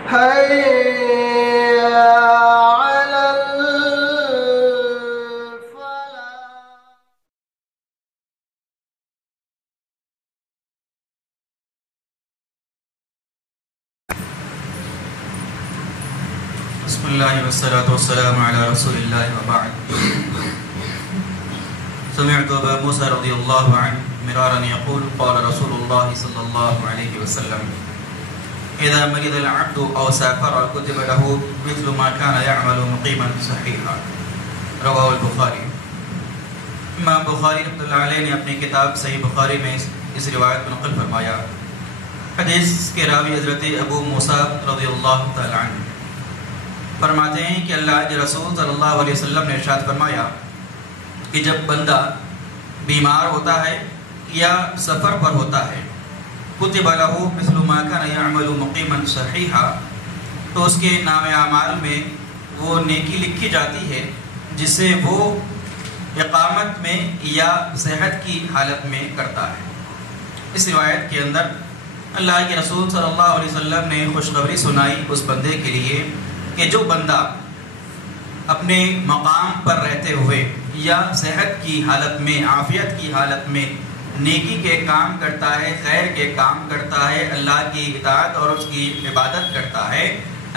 حي على الفلاح. بسم الله والصلاة والسلام على رسول الله وبعد. سمعت أبا موسى رضي الله عنه مرارا يقول قال رسول الله صلى الله عليه وسلم إذا مرض العبد أو سافر كتب له مثل ما كان يعمل مقيما صحيحا. رواه البخاری. امام بخاری رحمۃ اللہ علیہ نے اپنی کتاب صحیح بخاری میں اس روایت کو نقل فرمایا. حدیث کے راوی حضرت ابو موسیٰ رضی اللہ تعالی عنہ فرماتے ہیں کہ اللہ کے رسول صلی اللہ علیہ وسلم نے ارشاد فرمایا کہ جب بندہ بیمار ہوتا ہے یا سفر پر ہوتا ہے کتب لہ مثل ما کان یعمل مقیما صحیحا، تو اس کے نام اعمال میں وہ نیکی لکھی جاتی ہے جس سے وہ اقامت میں یا صحت کی حالت میں کرتا ہے. اس روایت کے اندر اللہ کے رسول صلی اللہ علیہ وسلم نے خوشخبری سنائی اس بندے کے لیے کہ جو بندہ اپنے مقام پر رہتے ہوئے یا صحت کی حالت میں، عافیت کی حالت میں نیکی کے کام کرتا ہے، خیر کے کام کرتا ہے، اللہ کی اطاعت اور اس کی عبادت کرتا ہے،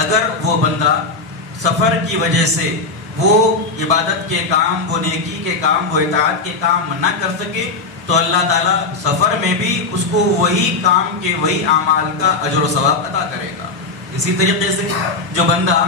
اگر وہ بندہ سفر کی وجہ سے وہ عبادت کے کام، وہ نیکی کے کام، وہ اطاعت کے کام نہ کر سکے تو اللہ تعالیٰ سفر میں بھی اس کو وہی کام کے وہی اعمال کا اجر و ثواب عطا کرے گا. اسی طریقے سے جو بندہ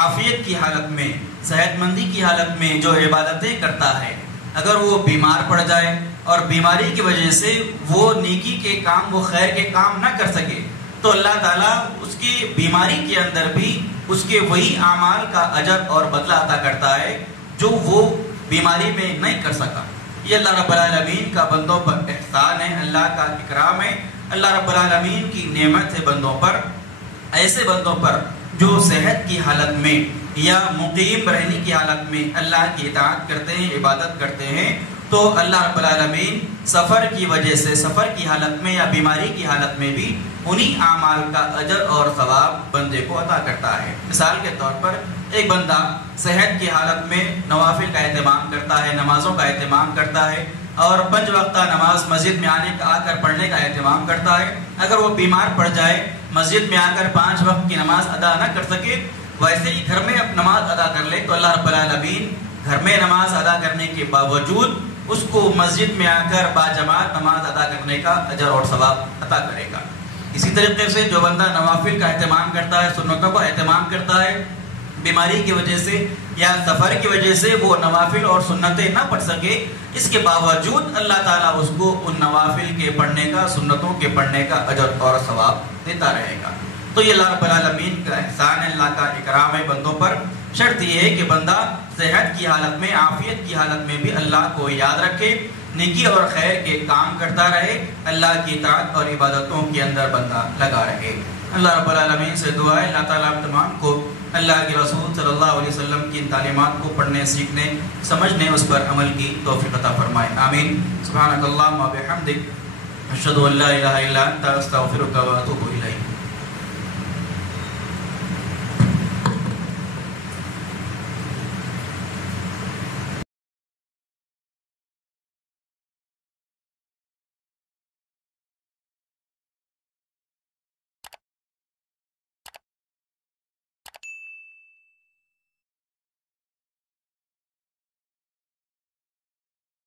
عافیت کی حالت میں، صحت مندی کی حالت میں جو عبادتیں کرتا ہے، اگر وہ بیمار پڑ جائے اور بیماری کی وجہ سے وہ نیکی کے کام، وہ خیر کے کام نہ کر سکے تو اللہ تعالیٰ اس کی بیماری کے اندر بھی اس کے وہی اعمال کا اجر اور بدلہ عطا کرتا ہے جو وہ بیماری میں نہیں کر سکا. یہ اللہ رب العالمین کا بندوں پر احسان ہے، اللہ کا اکرام ہے، اللہ رب العالمین کی نعمت ہے بندوں پر. ایسے بندوں پر جو صحت کی حالت میں یا مقیم رہنے کی حالت میں اللہ کی اطاعت کرتے ہیں، عبادت کرتے ہیں، تو اللہ رب العالمین سفر کی وجہ سے، سفر کی حالت میں یا بیماری کی حالت میں بھی انہی اعمال کا اجر اور ثواب بندے کو عطا کرتا ہے. مثال کے طور پر ایک بندہ صحت کی حالت میں نوافل کا اہتمام کرتا ہے، نمازوں کا اہتمام کرتا ہے اور 5 وقتہ نماز مسجد میں آ کر پڑھنے کا اہتمام کرتا ہے. اگر وہ بیمار پڑ جائے، مسجد میں آ کر 5 وقت کی نماز ادا نہ کر سکے، ویسے ہی گھر میں نماز ادا کر لے تو اللہ رب العالمین گھر میں نماز ادا کرنے کے باوجود اس کو مسجد میں آ کر باجماعت نماز ادا کرنے کا اجر اور ثواب عطا کرے گا. اسی طریقے سے جو بندہ نوافل کا اہتمام کرتا ہے، سنتوں کا اہتمام کرتا ہے، بیماری کی وجہ سے یا سفر کی وجہ سے وہ نوافل اور سنتیں نہ پڑھ سکے، اس کے باوجود اللہ تعالیٰ اس کو ان نوافل کے پڑھنے کا، سنتوں کے پڑھنے کا اجر اور ثواب دیتا رہے گا. تو یہ اللہ رب العالمین کا احسان ہے، اللہ کا اکرام ہے بندوں پر. شرط یہ ہے کہ بندہ صحت کی حالت میں، عافیت کی حالت میں بھی اللہ کو یاد رکھے، نیکی اور خیر کے کام کرتا رہے، اللہ کی اطاعت اور عبادتوں کے اندر بندہ لگا رہے. اللہ رب العالمین سے دعا ہے اللہ تعالیٰ آپ تمام کو اللہ کے رسول صلی اللہ علیہ وسلم کی ان تعلیمات کو پڑھنے، سیکھنے، سمجھنے، اس پر عمل کی توفیق عطا فرمائے. آمین. سبحانک اللہم و بحمدک، اشہد ان لا الہ الا انت، استغفرک و اتوب الیک.